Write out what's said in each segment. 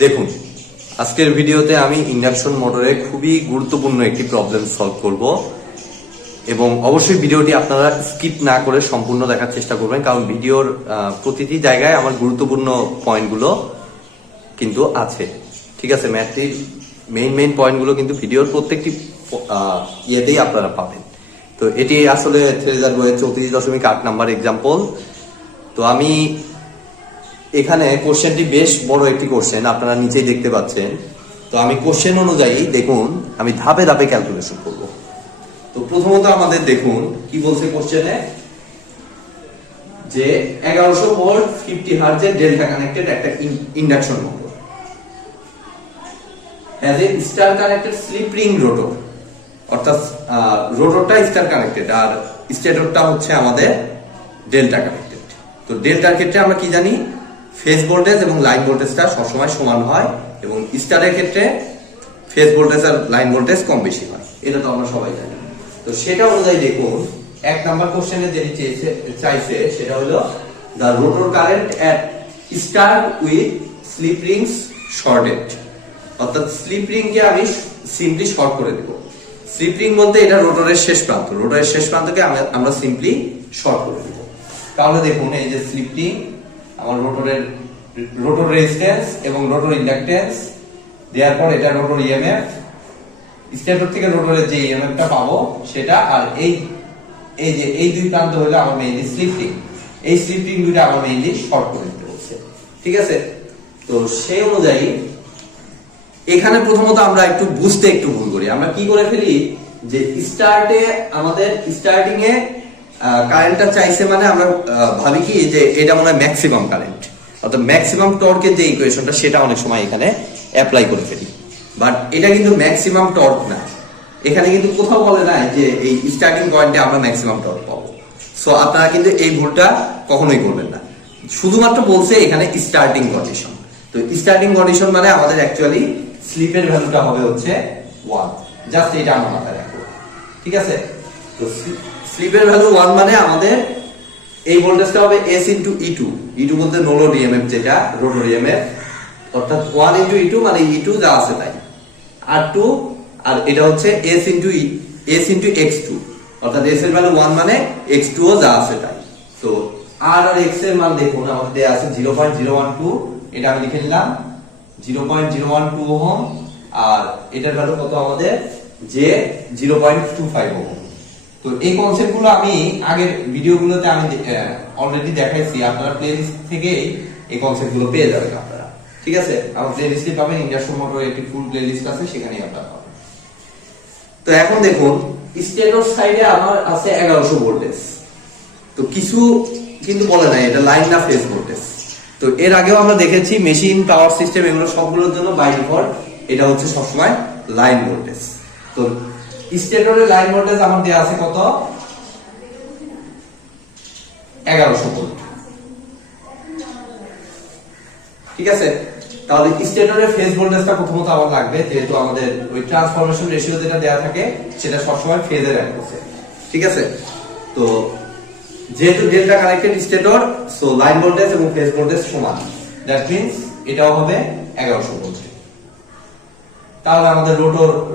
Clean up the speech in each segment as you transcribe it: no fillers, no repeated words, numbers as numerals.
দেখুন, আজকের ভিডিওতে আমি ইন্ডাকশন মোটরে খুবই গুরুত্বপূর্ণ একটি প্রবলেম সলভ করব এবং অবশ্যই ভিডিওটি আপনারা স্কিপ না করে সম্পূর্ণ দেখার চেষ্টা করবেন, কারণ ভিডিওর প্রতিটি জায়গায় আমার গুরুত্বপূর্ণ পয়েন্টগুলো কিন্তু আছে। ঠিক আছে, ম্যাথটির মেইন পয়েন্টগুলো কিন্তু ভিডিওর প্রত্যেকটি ইয়েতেই আপনারা পাবেন। তো এটি আসলে থ্রেজার বইয়ের 34.8 নাম্বার এক্সাম্পল। তো আমি এখানে কোশ্চেনটি বেশ বড় একটি কোশ্চেন, আপনারা নিচেই দেখতে পাচ্ছেন। তো আমি কোশ্চেন অনুযায়ী দেখুন আমি ধাপে ধাপে ক্যালকুলেশন করব। তো প্রথমত আমাদের দেখুন কি বলছে কোশ্চেনে, যে 1100 ভোল্ট 50 হার্জের ডেল্টা কানেক্টেড একটা induction motor has a star connected slip ring rotor, অর্থাৎ রোটরটা স্টার কানেক্টেড আর স্টেটরটা হচ্ছে আমাদের ডেল্টা কানেক্টেড। তো ডেল্টার ক্ষেত্রে আমরা কি জানি, ফেজ ভোল্টেজ এবং লাইন ভোল্টেজটা সবসময় সমান হয় এবং স্টারের ক্ষেত্রে ফেজ ভোল্টেজ আর লাইন ভোল্টেজ কম বেশি হয়, এটা তো আমরা সবাই জানি। তো সেটা অনুযায়ী দেখুন 1 নাম্বার কোশ্চেনে যেটি চাইছে সেটা হলো the rotor current at start with slip rings shorted, অর্থাৎ স্লিপ রিংকে আমি সিম্পলি শর্ট করে দেব। স্লিপ রিং বলতে এটা রোটরের শেষ প্রান্ত, রোটরের শেষ প্রান্তকে আমরা সিম্পলি শর্ট করে দেব। তাহলে দেখুন এই যে স্লিপ রিং, আমার রোটর রেজিস্ট্যান্স এবং রোটর ইন্ডাকটেন্স দেওয়ার পর এটা রোটর ইএমএফ, স্টেটর থেকে রোটরের যে ইএমএফটা পাবো সেটা, আর এই দুই প্রান্ত হলো আমার মেইনলি স্লিপ রিং। এই স্লিপ রিং দুইটা আমার মেইনলি শর্ট করে দিতে হচ্ছে। ঠিক আছে, তো সেই অনুযায়ী এখানে প্রথমত আমরা একটু বুঝতে একটু ভুল করি। আমরা কি করে ফেলি যে আমাদের স্টার্টিং এ কারেন্টটা চাইছে, মানে আমরা ভাবি কি যে এটা মনে হয় ম্যাক্সিমাম কারেন্ট, অর্থাৎ ম্যাক্সিমাম টর্কের যে ইকুয়েশনটা সেটা অনেক সময় এখানে অ্যাপ্লাই করে ফেলি, বাট এটা কিন্তু ম্যাক্সিমাম টর্ক না। এখানে কিন্তু কোথাও বলে নাই যে এই স্টার্টিং পয়েন্টে আমরা ম্যাক্সিমাম টর্ক পাবো। সো আপনারা কিন্তু এই ভুলটা কখনোই করবেন না, শুধুমাত্র বলছে এখানে স্টার্টিং কন্ডিশন। তো স্টার্টিং কন্ডিশন মানে আমাদের অ্যাকচুয়ালি স্লিপের ভ্যালুটা হবে হচ্ছে 1, জাস্ট এটা আমরা মাথায় রাখবো। ঠিক আছে, তো স্লিপের ভ্যালু 1 মানে আমাদের এই ভোল্টেজটা হবে S ইনটু E2, E2 বলতে নো লোড ইএমএফ, যেটা রোটর ইএমএফ, অর্থাৎ 1 ইনটু E2 মানে E2 যা আছে তাই, R2, আর এটা হচ্ছে S ইনটু X2, অর্থাৎ S এর ভ্যালু 1 মানে X2 ও যা আছে তাই। তো R আর X এর মান দেখুন আমাদের দেয়া আছে 0.012, এটা আমি লিখে নিলাম 0.012 ওহম, আর এটার ভ্যালু কত আমাদের যে 0.25 ওহম। তো এই কনসেপ্টগুলো আমি আগের ভিডিওগুলোতে আমি অলরেডি দেখাইছি, আপনারা প্লেলিস্ট থেকে এই কনসেপ্টগুলো পেয়ে যাবেন আপনারা। ঠিক আছে, আমার প্লেলিস্টে পাবেন, ইন্ডাকশন মোটরের একটি ফুল প্লেলিস্ট আছে, সেখানেই আপনারা পাবেন। তো এখন দেখুন স্টেটর সাইডে আমার আছে 1100 ভোল্টেজ। তো কিছু কিন্তু বলে নাই এটা লাইন না ফেজ ভোল্টেজ। তো এর আগেও আমরা দেখেছি মেশিন পাওয়ার সিস্টেম এগুলো সবগুলোর জন্য বাই ডিফল্ট এটা হচ্ছে সবসময় লাইন ভোল্টেজ। তো স্টেটরের লাইন ভোল্টেজ আমার দেয়া আছে কত, 1100 ভোল্ট। ঠিক আছে, তাহলে স্টেটরের ফেজ ভোল্টেজটা প্রথমত আমার লাগবে, যেহেতু আমাদের ওই ট্রান্সফরমেশন রেশিও যেটা দেয়া থাকে সেটা সবসময় ফেজে রাখছে। ঠিক আছে, তো যেহেতু delta connected stator, so line voltage এবং ফেজ ভোল্টেজ সমান, দ্যাট মিন্স এটাও হবে 1100 ভোল্ট। তাহলে আমাদের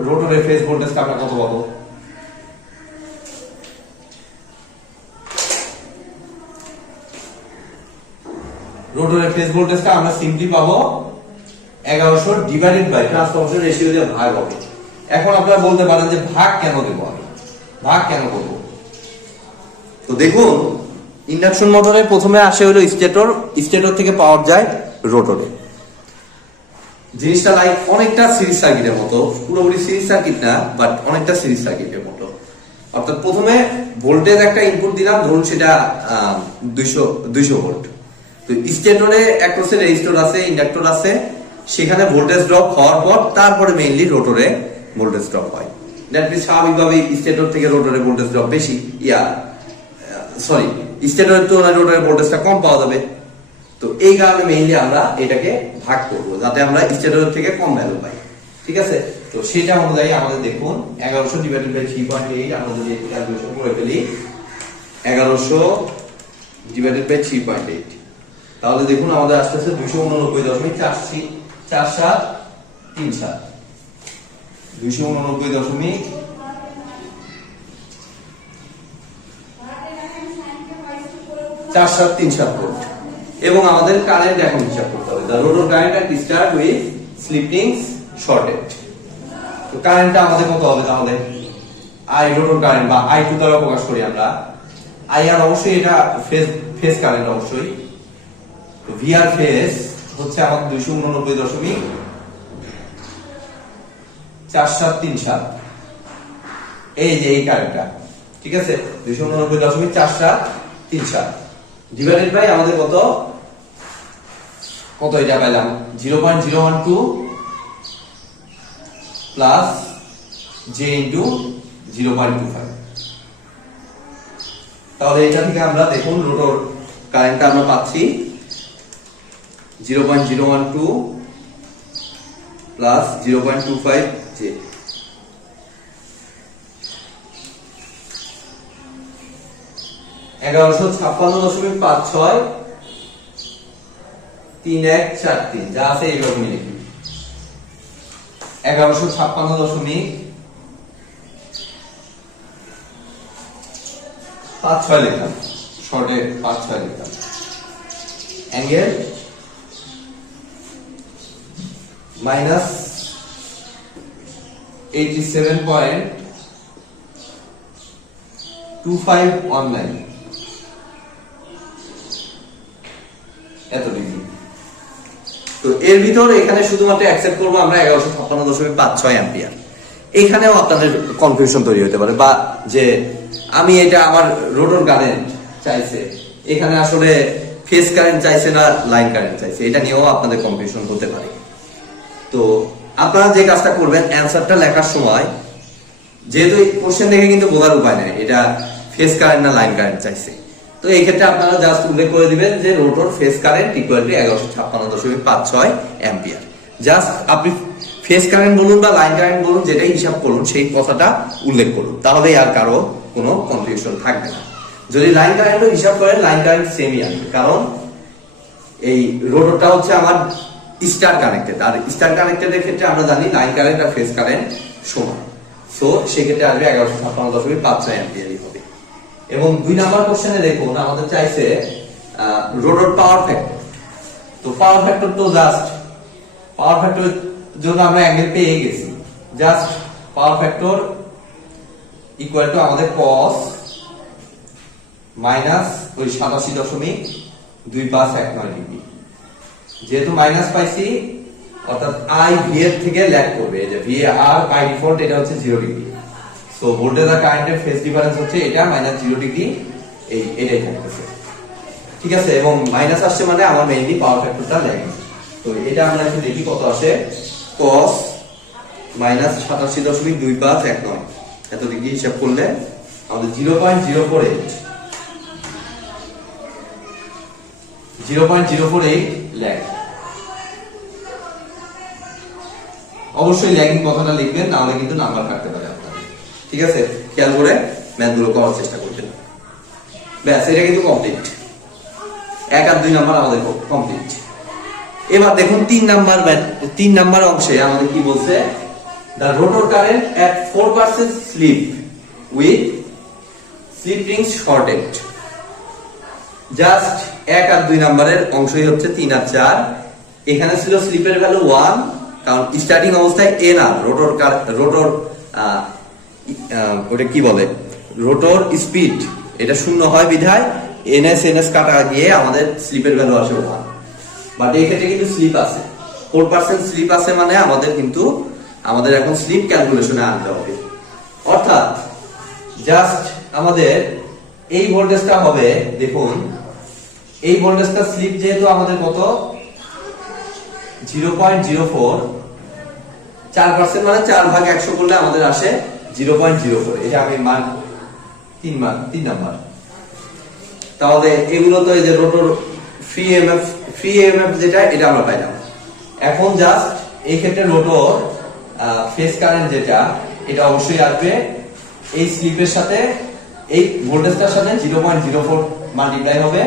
রোটরের ফেজ ভোল্টেজটা আমরা কত পাবো, রোটরের ফেজ ভোল্টেজটা আমরা সিম্পলি পাবো 1100 ডিভাইডেড বাই ট্রান্সফরমেশন রেশিও দিয়ে ভাগ হবে। এখন আপনারা বলতে পারেন যে ভাগ কেন দেব, আমি ভাগ কেন করব? তো দেখুন ইন্ডাকশন মোটরে প্রথমে আসে হলো স্টেটর থেকে পাওয়ার যায় রোটরে। জিনিসটা লাইক অনেকটা সিরিজ সার্কিটের মতো, পুরোপুরি সিরিজ সার্কিট না বাট অনেকটা সিরিজ সার্কিটের মতো। অর্থাৎ প্রথমে ভোল্টেজ একটা ইনপুট দিলাম, ধরুন সেটা 200 ভোল্ট। তো স্টেটরে অ্যাক্রসে রেজিস্টর আছে, ইন্ডাক্টর আছে, সেখানে ভোল্টেজ ড্রপ হওয়ার পর তারপরে মেইনলি রোটরে ভোল্টেজ ড্রপ হয়। দ্যাট মিন্স স্বাভাবিকভাবে স্টেটর থেকে রোটরে ভোল্টেজ ড্রপ বেশি, স্টেটরের তুলনায় রোটরের ভোল্টেজটা কম পাওয়া যাবে। তো এই কারণে মেইনলি আমরা এটাকে ভাগ করব যাতে আমরা স্টেটরের থেকে কম ভ্যালু পাই। ঠিক আছে, তো সেটা অনুযায়ী আমাদের দেখুন 1100 ডিভাইডেড বাই 3.8 আমরা যদি ক্যালকুলেশন করে ফেলি 1100 ডিভাইডেড বাই 3.8, তাহলে দেখুন আমাদের আসতেছে 289.4737, 289.4737 ভোল্ট। এবং আমাদের কারেন্ট এখন হিসাব করতে হবে, the rotor current at start with slip rings shorted। তো কারেন্টটা আমাদের কত হবে তাহলে? I rotor current বা I2 দ্বারা প্রকাশ করি আমরা। IR অবশ্যই এটা ফেজ কারেন্ট অবশ্যই। তো VR ফেজ হচ্ছে আমাদের 289.4737, এই যে এই কারেন্টটা, ঠিক আছে, 289.4737 ডিভাইডেড বাই আমাদের কত এটা পেলাম 0.012 প্লাস j ইনটু 0.25। তাহলে এটা থেকে আমরা দেখুন রোটর কারেন্টটা আমরা পাচ্ছি 0.012 প্লাস 0.25 j। এগারোশো 1156.3143 যা আছে এইভাবে লিখি 1156.56 লিখলাম, শর্টে 56 লিখলাম, অ্যাঙ্গেল মাইনাস 87.2519 এত ডিগ্রি। তো এর ভিতর এখানে শুধুমাত্র অ্যাকসেপ্ট করবো আমরা 1156.56 অ্যাম্পিয়ার। এখানেও আপনাদের কনফিউশন তৈরি হতে পারে, বা যে আমি এটা আমার রোটর কারেন্ট চাইছে, এখানে আসলে ফেজ কারেন্ট চাইছে না লাইন কারেন্ট চাইছে, এটা নিয়েও আপনাদের কনফিউশন হতে পারে। তো আপনারা যে কাজটা করবেন, অ্যানসারটা লেখার সময় যেহেতু কোশ্চেন দেখে কিন্তু বোঝার উপায় নাই এটা ফেজ কারেন্ট না লাইন কারেন্ট চাইছে, তো এই ক্ষেত্রে আপনারা জাস্ট উল্লেখ করে দিবেন যে rotor phase current equal to 1156.56 ampere. Just আপনি ফেজ কারেন্ট বলুন বা লাইন কারেন্ট বলুন, যেটাই হিসাব করুন সেই কথাটা উল্লেখ করুন, তাহলে আর কারো কোনো কনফিউশন থাকবে না। যদি লাইন কারেন্টও হিসাব করেন, লাইন কারেন্ট সেমই আসবে, কারণ এই রোটরটা হচ্ছে আমার স্টার কানেক্টেড, আর স্টার কানেক্টেডের ক্ষেত্রে আমরা জানি লাইন কারেন্ট আর ফেজ কারেন্ট সমান। সো সেক্ষেত্রে আসবে 1156.56 অ্যাম্পিয়ারই হবে। এবং 2 নাম্বার কোশ্চেনে দেখুন আমাদের চাইছে রোটর পাওয়ার ফ্যাক্টর। তো পাওয়ার ফ্যাক্টর তো জাস্ট পাওয়ার ফ্যাক্টর জন্য আমরা অ্যাঙ্গেল পেয়ে গেছি, just power factor equal to আমাদের cos মাইনাস ওই 87.2519 ডিগ্রি। যেহেতু মাইনাস পাইছি অর্থাৎ I V এর থেকে ল্যাগ করবে, এই যে V আর বাই ডিফল্ট এটা হচ্ছে 0 ডিগ্রি। সো ভোল্টেজ আর কারেন্টের ফেজ ডিফারেন্স হচ্ছে এটা মাইনাস 0 ডিগ্রি, এটাই থাকতেছে, ঠিক আছে। এবং মাইনাস আসছে মানে আমার মেইনলি পাওয়ার ফ্যাক্টরটা ল্যাগিং। তো এটা আমরা একটু দেখি কত আসে, cos মাইনাস 87.2519 এত ডিগ্রি হিসাব করলে আমাদের 0.048 ল্যাগ। অবশ্যই ল্যাগিং কথাটা লিখবেন, নাহলে কিন্তু নাম্বার কাটতে পারে আপনাদের, ঠিক আছে। খেয়াল করে ম্যাথগুলো করার চেষ্টা করবেন। ব্যাস, এটা কিন্তু কমপ্লিট, 1 আর 2 নাম্বার আমাদের কমপ্লিট। এবার দেখুন 3 নাম্বার অংশে আমাদের কি বলছে, the rotor current at 4% slip with slip rings shorted। Just 1 আর 2 নাম্বারের অংশই হচ্ছে 3 আর 4। এখানে ছিল স্লিপের ভ্যালু 1, কারণ স্টার্টিং অবস্থায় n আর রোটর ওটা কি বলে রোটর স্পিড এটা 0 হয় বিধায় ns কাটা গিয়ে আমাদের স্লিপের ভ্যালু আসে 1। বাট এই ক্ষেত্রে কিন্তু স্লিপ আছে, 4% স্লিপ আছে, মানে আমাদের এখন স্লিপ ক্যালকুলেশনে আনতে হবে। অর্থাৎ জাস্ট আমাদের এই ভোল্টেজটা হবে, দেখুন এই ভোল্টেজটা স্লিপ যেহেতু আমাদের কত 0.04, 4% মানে 4/100 করলে আমাদের আসে 0.04। এটা আমি মান 3 নাম্বার। তাহলে এগুলো তো এই যে রোটর ফ্রি এমএফ যেটা এটা আমরা পাইলাম। এখন জাস্ট এই ক্ষেত্রে রোটর ফেজ কারেন্ট যেটা, এটা অবশ্যই আসবে এই স্লিপের সাথে এই ভোল্টেজটার সাথে 0.04 মাল্টিপ্লাই হবে,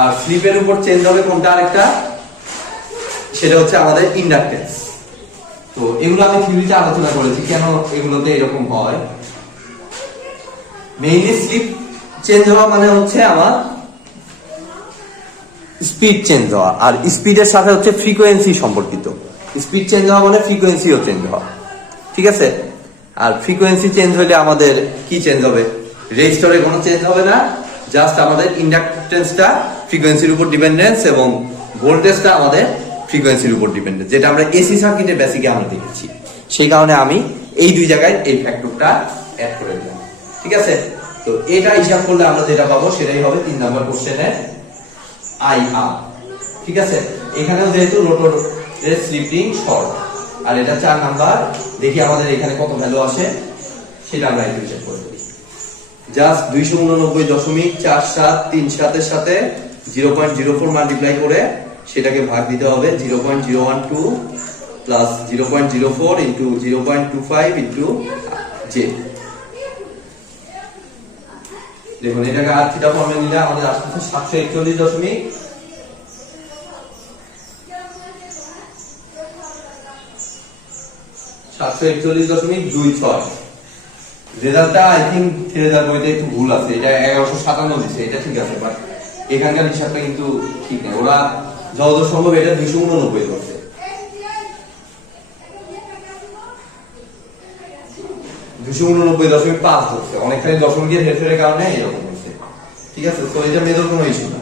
আর স্লিপের উপর চেঞ্জ হবে কোনটা আরেকটা, সেটা হচ্ছে আমাদের ইন্ডাকটেন্স। তো এগুলো আমি থিওরিতে আলোচনা করেছি কেন এগুলোতে এরকম হয়। মেইনলি স্লিপ চেঞ্জ হওয়া মানে হচ্ছে আমার স্পিড চেঞ্জ হওয়া, আর স্পিডের সাথে হচ্ছে ফ্রিকোয়েন্সি সম্পর্কিত। স্পিড চেঞ্জ হওয়া মানে ফ্রিকোয়েন্সিও চেঞ্জ হওয়া, ঠিক আছে। আর ফ্রিকোয়েন্সি চেঞ্জ হলে আমাদের কি চেঞ্জ হবে? রেজিস্টরে কোনো চেঞ্জ হবে না, জাস্ট আমাদের ইন্ডাকটেন্সটা ফ্রিকোয়েন্সির উপর ডিপেন্ডেন্স এবং ভোল্টেজটা আমাদের ফ্রিকোয়েন্সির উপর ডিপেন্ডেন্স, যেটা আমরা এসি সার্কিটের বেসিকে আমরা দেখেছি। সেই কারণে আমি এই দুই জায়গায় এই ফ্যাক্টরটা অ্যাড করে দিলাম, ঠিক আছে। তো এটা হিসাব করলে আমরা যেটা পাবো সেটাই হবে 3 নম্বর কোশ্চেনের IR, ঠিক আছে। এখানেও যেহেতু রোটরের স্লিপ রিং শর্ট, আর এটা 4 নাম্বার। দেখি আমাদের এখানে কত ভ্যালু আসে সেটা আমরা একটু হিসাব করে দিই। জাস্ট 289.4737 এর সাথে 0.04 মাল্টিপ্লাই করে সেটাকে ভাগ দিতে হবে 0.012 প্লাস 0.04 ইন্টু 0.25 ইন্টু j। দেখুন এটাকে আর থিটা ফর্মে নিলে আমাদের আসছে 741.26। রেজাল্টটা আই থিংক থিওরিটার বইতে একটু ভুল আছে, এটা 1157 দিছে, এটা ঠিক আছে, বাট এখানকার হিসাবটা কিন্তু ঠিক নেই। ওরা যতদূর সম্ভব এটা 289 করছে। $289.5 ধরছে, অনেকখানি দশমিকের হেরফেরের কারণে এরকম হচ্ছে, ঠিক আছে। তো এটা মেজর কোনো ইস্যু না।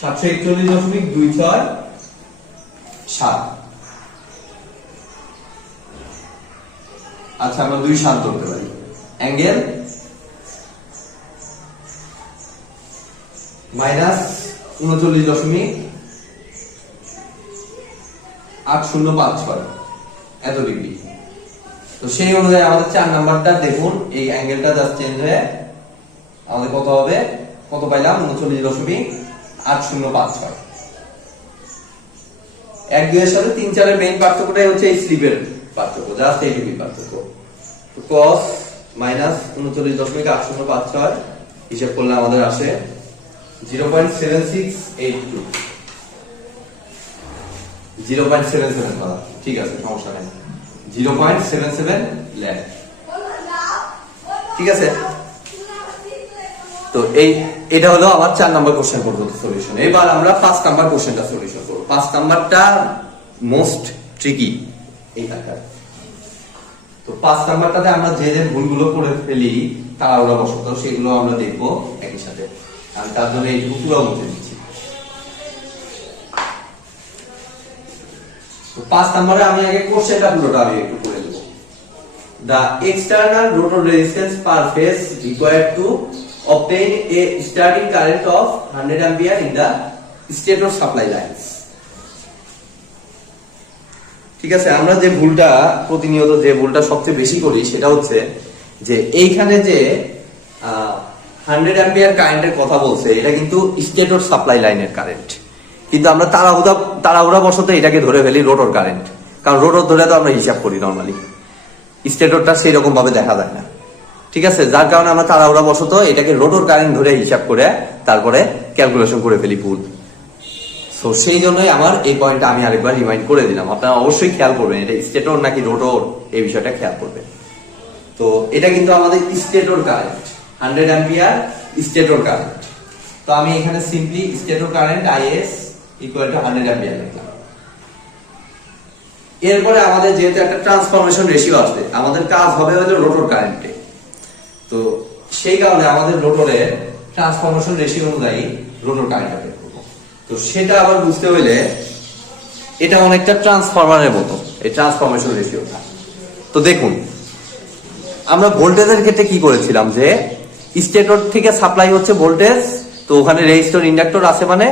741.267। আচ্ছা আমরা 2.7 ধরতে পারি। অ্যাঙ্গেল -39.8056 এত ডিগ্রি। তো সেই অনুযায়ী আমাদের 4 নাম্বারটা দেখুন, এই অ্যাঙ্গেলটা জাস্ট চেঞ্জ হয়ে আমাদের কত হবে, কত পাইলাম 39.8056। 1 2 এর সাথে 3 4 এর মেইন পার্থক্যটাই হচ্ছে এই স্লিপের পার্থক্য, জাস্ট এইটুকুই পার্থক্য। তো cos -39.8056 হিসাব করলে আমাদের আসে 0.7682, 0.77 বলা, ঠিক আছে, সমস্যা নেই, 0.77 ল্যাক, ঠিক আছে। তো এটা হলো আমার 4 নাম্বার কোশ্চেন পর্যন্ত সলিউশন। এবার আমরা 5 নাম্বার কোশ্চেনটা সলিউশন করব। 5 নাম্বারটা মোস্ট ট্রিকি এই টাকা। তো 5 নাম্বারটাতে আমরা যে যে ভুলগুলো করে ফেলি তাড়াহুড়া বশত, সেগুলো আমরা দেখবো একই সাথে। আমি তার জন্য এইটুকু পুরো মুছে দিচ্ছি। তো 5 নম্বরে আমি আগে কোশ্চেনটা পুরোটা আমি একটু করে দেব। The external rotor resistance per phase required to obtain a starting current of 100 ampere in the stator supply lines. ঠিক আছে, আমরা যে ভুলটা প্রতিনিয়ত যে ভুলটা সবচেয়ে বেশি করি সেটা হচ্ছে যে এইখানে যে 100 অ্যাম্পিয়ার কারেন্টের কথা বলছে, এটা কিন্তু স্টেটর সাপ্লাই লাইনের কারেন্ট, কিন্তু আমরা তাড়াহুড়া বশত এটাকে ধরে ফেলি রোটর কারেন্ট, কারণ রোটর ধরে তো আমরা হিসাব করি নরমালি, স্টেটরটা সেই রকম ভাবে দেখা যায় না, ঠিক আছে। যার কারণে আমরা তাড়াহুড়া বশত এটাকে রোটর কারেন্ট ধরে হিসাব করে তারপরে ক্যালকুলেশন করে ফেলি ভুল। তো সেই জন্যই আমার এই পয়েন্টটা আমি আরেকবার রিমাইন্ড করে দিলাম। আপনারা অবশ্যই খেয়াল করবেন এটা স্টেটর নাকি রোটর, এই বিষয়টা খেয়াল করবেন। তো এটা কিন্তু আমাদের stator current, 100 ampere stator current. তো আমি এখানে simply stator current IS equal to 100 ampere লিখলাম। এরপরে আমাদের যেহেতু একটা ট্রান্সফরমেশন রেশিও আসবে, আমাদের কাজ হবে হলো রোটর কারেন্টে। তো সেই কারণে আমাদের রোটরের ট্রান্সফরমেশন রেশিও অনুযায়ী রোটর কারেন্ট বের করব। তো সেটা আবার বুঝতে হলে এটা অনেকটা ট্রান্সফরমারের মতো, এই ট্রান্সফরমেশন রেশিওটা। তো দেখুন আমরা ভোল্টেজের ক্ষেত্রে কি করেছিলাম, যে স্টেটর থেকে সাপ্লাই হচ্ছে ভোল্টেজ, তো ওখানে রেজিস্টর ইন্ডাক্টর আছে, মানে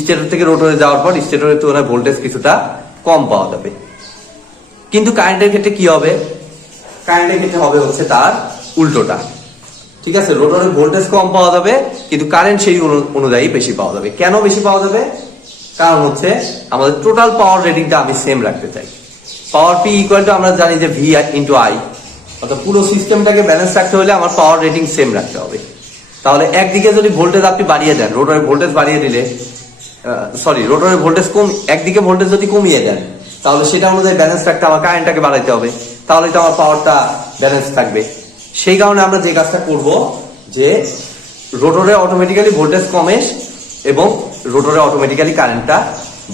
স্টেটর থেকে রোটরে যাওয়ার পর স্টেটরের তুলনায় ভোল্টেজ কিছুটা কম পাওয়া যাবে। কিন্তু কারেন্টের ক্ষেত্রে কি হবে, কারেন্টের ক্ষেত্রে হবে হচ্ছে তার উল্টোটা, ঠিক আছে। রোটরে ভোল্টেজ কম পাওয়া যাবে কিন্তু কারেন্ট সেই অনুযায়ী বেশি পাওয়া যাবে। কেন বেশি পাওয়া যাবে? কারণ হচ্ছে আমাদের টোটাল পাওয়ার রেটিংটা আমি সেম রাখতে চাই। পাওয়ার P ইকুয়াল টু আমরা জানি যে V ইন্টু I, অর্থাৎ পুরো সিস্টেমটাকে ব্যালেন্স রাখতে হলে আমার পাওয়ার রেটিং সেম রাখতে হবে। তাহলে একদিকে যদি ভোল্টেজ আপনি বাড়িয়ে দেন, রোটরের ভোল্টেজ বাড়িয়ে দিলে রোটরের ভোল্টেজ একদিকে ভোল্টেজ যদি কমিয়ে দেন, তাহলে সেটা অনুযায়ী ব্যালেন্স রাখতে আমার কারেন্টটাকে বাড়াইতে হবে, তাহলে তো আমার পাওয়ারটা ব্যালেন্স থাকবে। সেই কারণে আমরা যে কাজটা করব যে রোটরে অটোমেটিক্যালি ভোল্টেজ কমে এবং রোটরে অটোমেটিক্যালি কারেন্টটা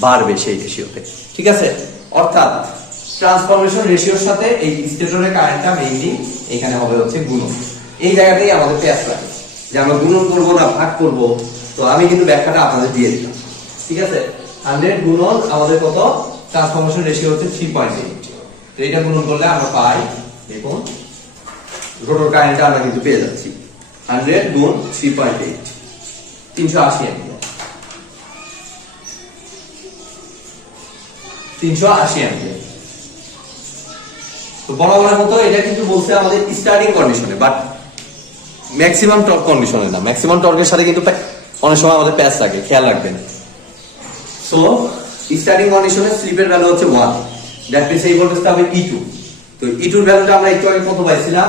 বাড়বে সেই রেশিওতে। ঠিক আছে, অর্থাৎ ট্রান্সফরমেশন রেশিওর সাথে এই স্টেটরের কারেন্টটা মেইনলি এখানে হবে হচ্ছে গুণন। এই জায়গাতেই আমাদের প্যাচ লাগে যে আমরা গুণন করবো না ভাগ করব। তো আমি কিন্তু ব্যাখ্যাটা আপনাদের দিয়ে দিলাম। ঠিক আছে, 100 গুণন আমাদের কত, ট্রান্সফরমেশন রেশিও হচ্ছে 3.8। তো এটা গুণন করলে আমরা পাই, দেখুন রোটর কারেন্টটা আমরা কিন্তু পেয়ে যাচ্ছি 100 গুণ 3.8, 380 অ্যাম্পিয়ার। 380 অ্যাম্পিয়ার। তো বরাবরের মতো এটা কিন্তু বলছে আমাদের স্টার্টিং কন্ডিশনে, বাট ম্যাক্সিমাম টর্ক কন্ডিশনে না। ম্যাক্সিমাম টর্কের সাথে কিন্তু অনেক সময় আমাদের প্যাচ লাগে, খেয়াল রাখবেন। সো স্টার্টিং কন্ডিশনে স্লিপের ভ্যালু হচ্ছে 1, দ্যাট মিন্স এই ভোল্টেজটা হবে E2। তো E2 এর ভ্যালুটা আমরা একটু আগে কত পাইছিলাম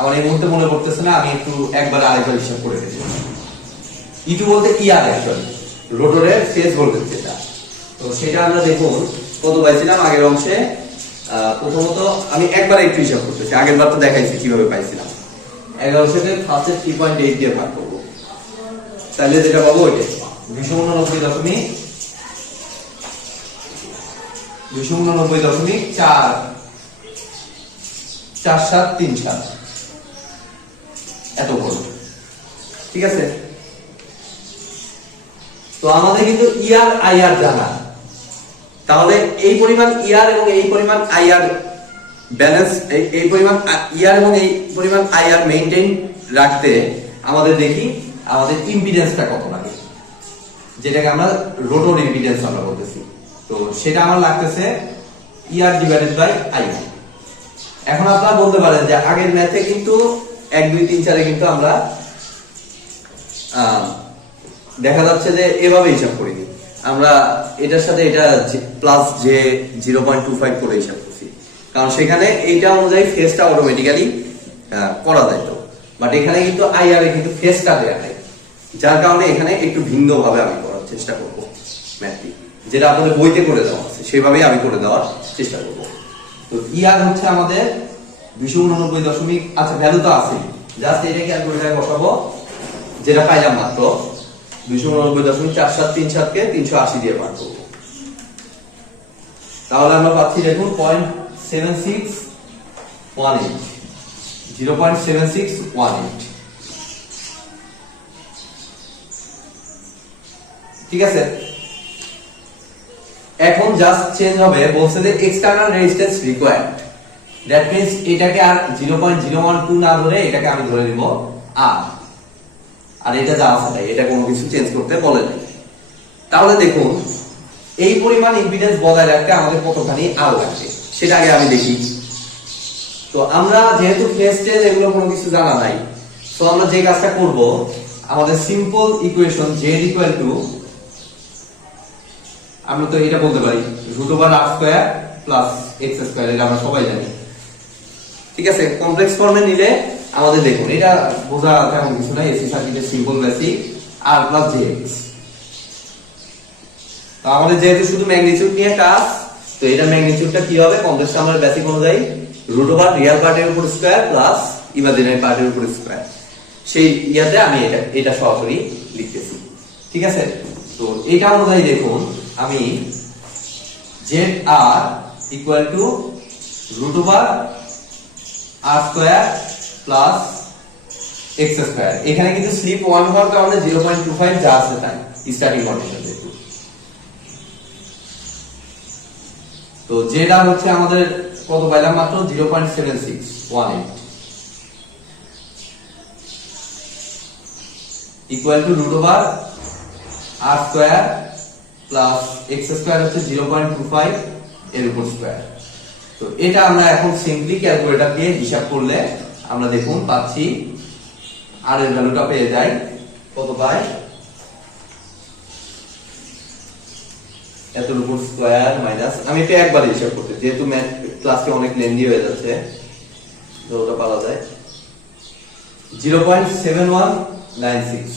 আমার এই মুহূর্তে মনে পড়তেছে না, আমি একটু একবার আরেকবার হিসাব করে দেব। E2 বলতে ER অ্যাকচুয়ালি রোটরের ফেজ ভোল্টেজ যেটা। তো সেটা আমরা দেখুন কত পাইছিলাম আগের অংশে। প্রথমত আমি একবার একটু হিসাব করতেছি, আগের বার তো দেখাইছি কিভাবে পাইছিলাম। 1100 ফার্স্টে 3.8 দিয়ে ভাগ করব, তাহলে যেটা পাবো ওইটা 289.4737 এত ভোল্ট। ঠিক আছে, তো আমাদের কিন্তু ER IR জানা, তাহলে এই পরিমাণ ER এবং এই পরিমাণ IR ব্যালেন্স, এই পরিমাণ ER এবং এই পরিমাণ IR মেইনটেইন রাখতে আমাদের দেখি আমাদের ইম্পিডেন্সটা কত লাগে, যেটাকে আমরা রোটর ইম্পিডেন্স আমরা বলতেছি। তো সেটা আমার লাগতেছে ER ডিভাইডেড বাই IR। এখন আপনারা বলতে পারেন যে আগের ম্যাথে কিন্তু 1 2 3 4 এ কিন্তু আমরা দেখা যাচ্ছে যে এভাবে হিসাব করিনি, আমরা এটার সাথে এটা প্লাস যে 0.25 করে হিসাব করছি, কারণ সেখানে এইটা অনুযায়ী ফেজটা অটোমেটিক্যালি করা যায়। তো বাট এখানে কিন্তু IR এ কিন্তু ফেজটা দেয়া নাই, যার কারণে এখানে একটু ভিন্নভাবে আমি করার চেষ্টা করব ম্যাথটি, যেটা আপনাদের বইতে করে দেওয়া আছে সেভাবেই আমি করে দেওয়ার চেষ্টা করব। তো ER হচ্ছে আমাদের 289. আচ্ছা ভ্যালু তো আছে, জাস্ট এটা ক্যালকুলেটরে বসাবো, যেটা পাইলাম মাত্র 289.4737 কে 380 দিয়ে ভাগ করব, তাহলে আমরা পাচ্ছি দেখুন 0.7618। ঠিক আছে, এখন জাস্ট চেঞ্জ হবে, বলছে যে external resistance required, that means এটাকে আর 0.012 না ধরে এটাকে আমি ধরে নিব আর এটা যা আছে তাই, এটা কোনো কিছু চেঞ্জ করতে বলে নাই। তাহলে দেখুন এই পরিমাণ ইম্পিডেন্স বজায় রাখতে আমাদের কতখানি আর লাগবে সেটা আগে আমি দেখি। তো আমরা যেহেতু ফেজ টেজ এগুলো কোনো কিছু জানা নাই, তো আমরা যে কাজটা করব, আমাদের simple equation z equal to, আমরা তো এটা বলতে পারি √r² প্লাস x², এটা আমরা সবাই জানি। ঠিক আছে, কমপ্লেক্স ফর্মে নিলে আমাদের দেখুন এটা বোঝা তেমন কিছু নাই, এসি সার্কিটের simple basic r plus jx। তো আমাদের যেহেতু শুধু ম্যাগনিটিউড নিয়ে কাজ, তো এটা ম্যাগনিটিউডটা কি হবে, কমপ্লেক্স নাম্বারের বেসিক অনুযায়ী √r রিয়েল পার্টের উপর স্কয়ার প্লাস ইমাজিনারি পার্টের উপর স্কয়ার। সেই ইয়াতে আমি এটা সরাসরি লিখতেছি। ঠিক আছে, তো এটা অনুযায়ী দেখুন আমি ZR equal to √r r² plus x²। এখানে কিন্তু স্লিপ 1 হওয়ার কারণে 0.25 যা আছে তাই স্টার্টিং কন্ডিশন দেখুন। তো ZR হচ্ছে আমাদের কত পাইলাম মাত্র 0.7618 equal to √r r² plus x² হচ্ছে 0.25 এর উপর স্কয়ার। তো এটা আমরা এখন সিম্পলি ক্যালকুলেটর দিয়ে হিসাব করলে আমরা দেখুন পাচ্ছি আর এর ভ্যালুটা পেয়ে যাই কত পাই, এত উপর স্কয়ার মাইনাস, আমি এটা একবার হিসাব করতে যেহেতু ম্যাথ ক্লাসে অনেক লেন্দি হয়ে যাচ্ছে, যতটা পারা যায় 0.7196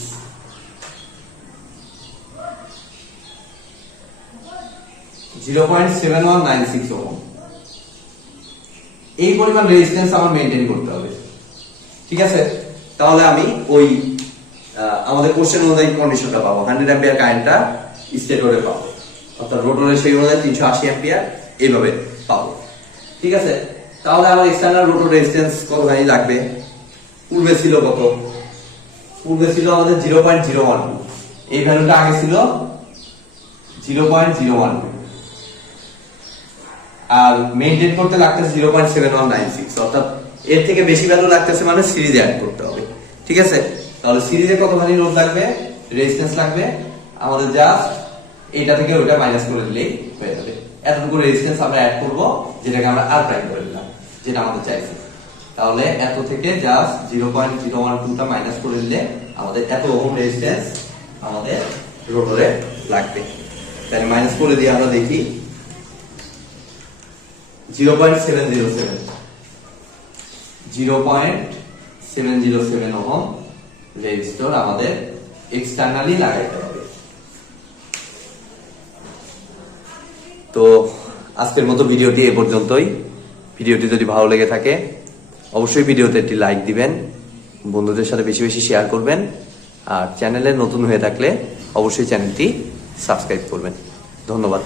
0.7196 ওহম। এই পরিমাণ রেজিস্ট্যান্স আমার মেইনটেইন করতে হবে, ঠিক আছে? তাহলে আমি ওই আমাদের কোশ্চেন অনুযায়ী কন্ডিশনটা পাবো, 100 অ্যাম্পিয়ার কারেন্টটা স্টেটরে পাবো, অর্থাৎ রোটরে সেই অনুযায়ী 380 অ্যাম্পিয়ার এইভাবে পাবো, ঠিক আছে? তাহলে আমার এক্সটার্নাল রোটর রেজিস্ট্যান্স কতখানি লাগবে? পূর্বে ছিল কত? পূর্বে ছিল আমাদের 0.012, এই ভ্যালুটা আগে ছিল 0.012, আর মেইনটেইন করতে লাগতেছে 0.7196, অর্থাৎ এর থেকে বেশি ভ্যালু লাগতেছে, মানে সিরিজে অ্যাড করতে হবে, ঠিক আছে? তাহলে সিরিজে কতখানি রোধ লাগবে, রেজিস্ট্যান্স লাগবে আমাদের? জাস্ট এইটা থেকে ওইটা মাইনাস করে দিলেই হয়ে যাবে। এতটুকু রেজিস্ট্যান্স আমরা অ্যাড করব, যেটাকে আমরা আর প্রাইম করে দিলাম, যেটা আমাদের চাইছে। তাহলে এত থেকে জাস্ট 0.012টা মাইনাস করে দিলে আমাদের এত ওহম রেজিস্ট্যান্স আমাদের রোটরে লাগবে। তাহলে মাইনাস করে দিয়ে আমরা দেখি 0.707 ওহম রেজিস্টর আমাদের এক্সটার্নালি লাগাইতে হবে। তো আজকের মতো ভিডিওটি এ পর্যন্তই। ভিডিওটি যদি ভালো লেগে থাকে অবশ্যই ভিডিওতে একটি লাইক দিবেন, বন্ধুদের সাথে বেশি বেশি শেয়ার করবেন, আর চ্যানেলে নতুন হয়ে থাকলে অবশ্যই চ্যানেলটি সাবস্ক্রাইব করবেন। ধন্যবাদ।